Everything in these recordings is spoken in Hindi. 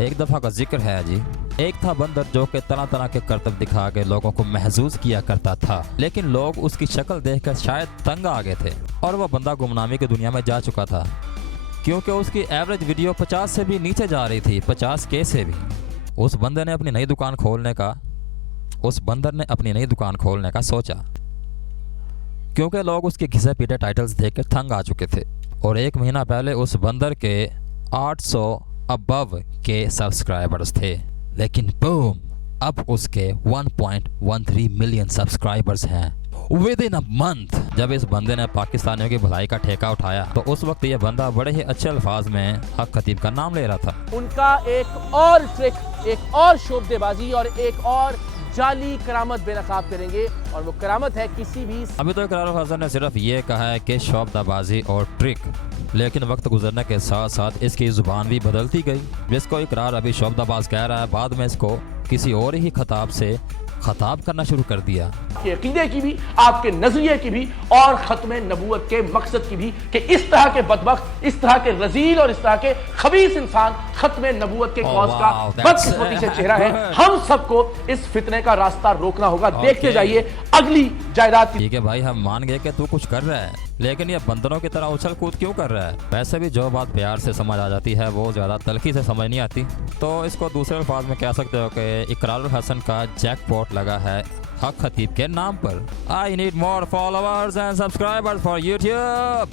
एक दफ़ा का जिक्र है जी। एक था बंदर जो कि तरह तरह के करतब दिखा के लोगों को महसूस किया करता था, लेकिन लोग उसकी शक्ल देखकर शायद तंग आ गए थे और वह बंदा गुमनामी की दुनिया में जा चुका था, क्योंकि उसकी एवरेज वीडियो 50 से भी नीचे जा रही थी, 50K से भी। उस बंदर ने अपनी नई दुकान खोलने का सोचा, क्योंकि लोग उसके घिसे पीटे टाइटल्स देख के तंग आ चुके थे। और 1 महीना पहले उस बंदर के 800 अबव के सब्सक्राइबर्स थे, लेकिन बूम, अब उसके 1.13 मिलियन सब्सक्राइबर्स हैं विद इन अ मंथ। जब इस बंदे ने पाकिस्तानियों की भलाई का ठेका उठाया तो उस वक्त ये बंदा बड़े ही अच्छे अल्फाज में हक खतीब का नाम ले रहा था। उनका एक और ट्रिक, एक और शोबदेबाजी और एक और जाली करामत बेनकाब करेंगे, और वो करामत है किसी भी। अभी तो इकरार हसन ने सिर्फ ये कहा है कि शोबदाबाजी और ट्रिक, लेकिन वक्त गुजरने के साथ साथ इसकी जुबान भी बदलती गई। जिसको इकरार अभी शोबदाबाज कह रहा है, बाद में इसको किसी और ही खिताब से खताब करना शुरू कर दिया। आपके अकीदे की भी, आपके नजरिए की भी और खत्म नबूवत के मकसद की भी, कि इस तरह के बदबख्त, इस तरह के रजील और इस तरह के खबीस इंसान खत्म नबूवत के कौस का बदकिस्मती से चेहरा है। हम सबको इस फितने का रास्ता रोकना होगा। देखते जाइए अगली जायदाद। ठीक है भाई, हम मान गए कि तू कुछ कर रहा है, लेकिन ये बंदरों की तरह उछल कूद क्यों कर रहा है? वैसे भी जो बात प्यार से समझ आ जाती है वो ज्यादा तलखी से समझ नहीं आती। तो इसको दूसरे अल्फाज में कह सकते हो कि इकरार हसन का जैकपॉट लगा है हक खतीब के नाम पर। I need more followers and subscribers for YouTube,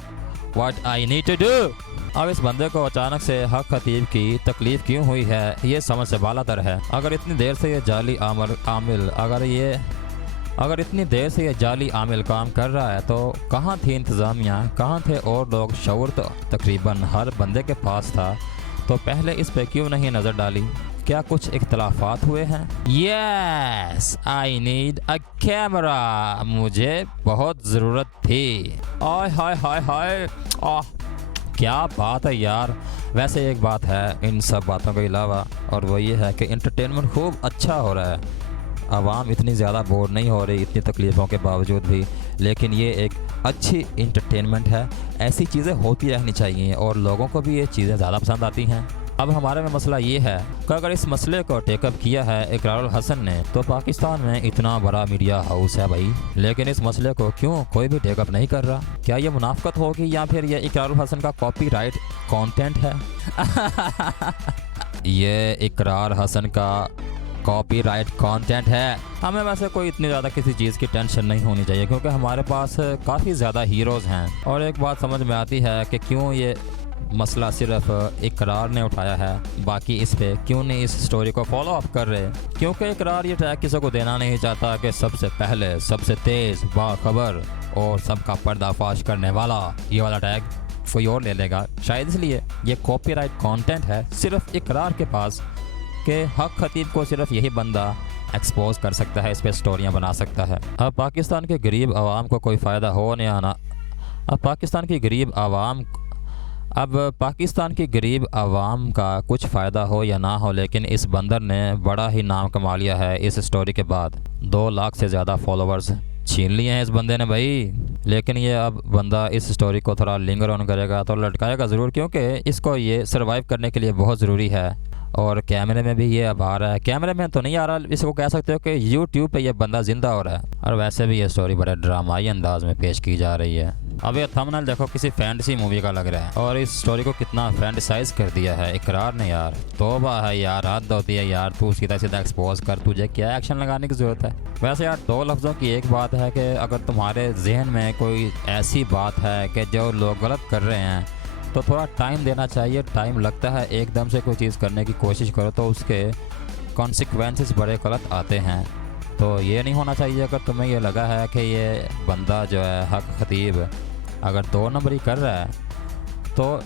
what I need to do. अब इस बंदे को अचानक से हक खतीब की तकलीफ क्यों हुई है, ये समझ से बालातर है। अगर इतनी देर से ये जाली आमिल काम कर रहा है तो कहाँ थी इंतज़ामिया, कहाँ थे और लोग? शऊर तो तकरीबन हर बंदे के पास था, तो पहले इस पे क्यों नहीं नज़र डाली? क्या कुछ इख्तलाफात हुए हैं? Yes, I need a camera, मुझे बहुत ज़रूरत थी। आय हाय हाय हाय, क्या बात है यार। वैसे एक बात है इन सब बातों के अलावा, और वो ये है कि इंटरटेनमेंट खूब अच्छा हो रहा है। आवाम इतनी ज़्यादा बोर नहीं हो रही इतनी तकलीफ़ों के बावजूद भी, लेकिन ये एक अच्छी इंटरटेनमेंट है। ऐसी चीज़ें होती रहनी चाहिए और लोगों को भी ये चीज़ें ज़्यादा पसंद आती हैं। अब हमारे में मसला ये है कि अगर इस मसले को टेकअप किया है इकरार हसन ने, तो पाकिस्तान में इतना बड़ा मीडिया हाउस है भाई, लेकिन इस मसले को क्यों कोई भी टेकअप नहीं कर रहा? क्या ये मुनाफकत होगी या फिर ये इकरार हसन का कॉपीराइट कंटेंट है? ये इकरार हसन का कॉपीराइट कंटेंट है। हमें वैसे कोई इतनी ज़्यादा किसी चीज़ की टेंशन नहीं होनी चाहिए, क्योंकि हमारे पास काफ़ी ज़्यादा हीरोज़ हैं। और एक बात समझ में आती है कि क्यों ये मसला सिर्फ इकरार ने उठाया है, बाकी इस पे क्यों नहीं इस स्टोरी को फॉलो अप कर रहे? क्योंकि इकरार ये टैग किसी को देना नहीं चाहता कि सबसे पहले, सबसे तेज़, बाखबर और सबका पर्दाफाश करने वाला, ये वाला टैग कोई और ले लेगा। शायद इसलिए ये कॉपीराइट कंटेंट है सिर्फ इकरार के पास, कि हक खतीब को सिर्फ यही बंदा एक्सपोज कर सकता है, इस पर स्टोरियाँ बना सकता है। अब पाकिस्तान के गरीब आवाम को कोई फ़ायदा हो या ना, अब पाकिस्तान की गरीब आवाम का कुछ फ़ायदा हो या ना हो, लेकिन इस बंदर ने बड़ा ही नाम कमा लिया है इस स्टोरी के बाद। 2 लाख से ज़्यादा फॉलोअर्स छीन लिए हैं इस बंदे ने भाई। लेकिन ये अब बंदा इस स्टोरी को थोड़ा लिंगर ऑन करेगा तो लटकाएगा ज़रूर, क्योंकि इसको ये सर्वाइव करने के लिए बहुत ज़रूरी है। और कैमरे में भी ये अब आ रहा है, कैमरे में तो नहीं आ रहा, इसको कह सकते हो कि यूट्यूब पे ये बंदा जिंदा हो रहा है। और वैसे भी ये स्टोरी बड़े ड्रामाई अंदाज में पेश की जा रही है। अब ये थंबनेल देखो, किसी फैंटेसी मूवी का लग रहा है, और इस स्टोरी को कितना फैंटेसाइज कर दिया है इकरार ने यार। तौबा है यार, हद होती है यार। तू सीधा सीधा एक्सपोज कर, तुझे क्या एक्शन लगाने की ज़रूरत है? वैसे यार 2 लफ्ज़ों की एक बात है कि अगर तुम्हारे जहन में कोई ऐसी बात है कि जो लोग गलत कर रहे हैं, तो थोड़ा टाइम देना चाहिए। टाइम लगता है, एकदम से कोई चीज़ करने की कोशिश करो तो उसके कॉन्सिक्वेंसेस बड़े गलत आते हैं। तो ये नहीं होना चाहिए। अगर तुम्हें ये लगा है कि ये बंदा जो है हक खतीब अगर 2 नंबरी कर रहा है, तो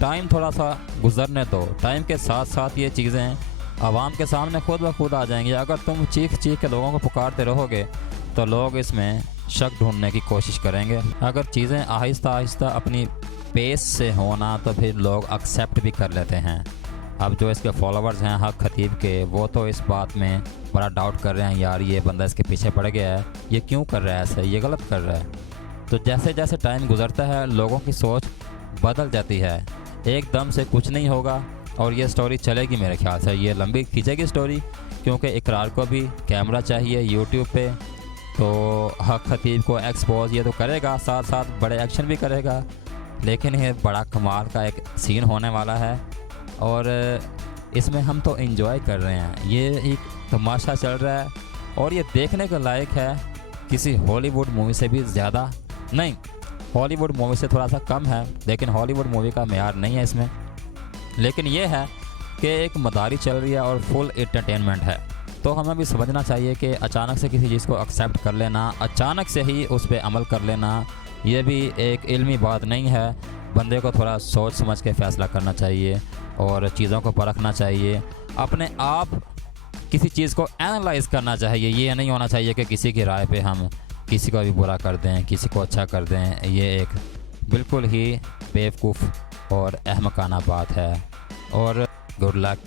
टाइम थोड़ा सा गुजरने दो। टाइम के साथ साथ ये चीज़ें आवाम के सामने खुद ब खुद आ जाएंगी। अगर तुम चीख के लोगों को पुकारते रहोगे तो लोग इसमें शक ढूंढने की कोशिश करेंगे। अगर चीज़ें आहिस्ता आहिस्ता अपनी पेस से होना तो फिर लोग एक्सेप्ट भी कर लेते हैं। अब जो इसके फॉलोअर्स हैं हक खतीब के, वो तो इस बात में बड़ा डाउट कर रहे हैं, यार ये बंदा इसके पीछे पड़ गया है, ये क्यों कर रहा है ऐसे, ये गलत कर रहा है। तो जैसे जैसे टाइम गुजरता है लोगों की सोच बदल जाती है। एकदम से कुछ नहीं होगा और ये स्टोरी चलेगी मेरे ख्याल से, ये लंबी खींचेगी स्टोरी, क्योंकि इकरार को भी कैमरा चाहिए यूट्यूब पे, तो हक खतीब को एक्सपोज ये तो करेगा, साथ साथ बड़े एक्शन भी करेगा। लेकिन ये बड़ा कमाल का एक सीन होने वाला है और इसमें हम तो एंजॉय कर रहे हैं। ये एक तमाशा चल रहा है और ये देखने के लायक है, किसी हॉलीवुड मूवी से भी ज़्यादा नहीं, हॉलीवुड मूवी से थोड़ा सा कम है, लेकिन हॉलीवुड मूवी का मेयार नहीं है इसमें। लेकिन ये है कि एक मदारी चल रही है और फुल एंटरटेनमेंट है। तो हमें भी समझना चाहिए कि अचानक से किसी चीज़ को एक्सेप्ट कर लेना, अचानक से ही उस पर अमल कर लेना, ये भी एक इल्मी बात नहीं है। बंदे को थोड़ा सोच समझ के फ़ैसला करना चाहिए और चीज़ों को परखना चाहिए, अपने आप किसी चीज़ को एनालाइज करना चाहिए। ये नहीं होना चाहिए कि किसी की राय पे हम किसी को भी बुरा कर दें, किसी को अच्छा कर दें। ये एक बिल्कुल ही बेवकूफ़ और अहमकाना बात है। और गुड लक।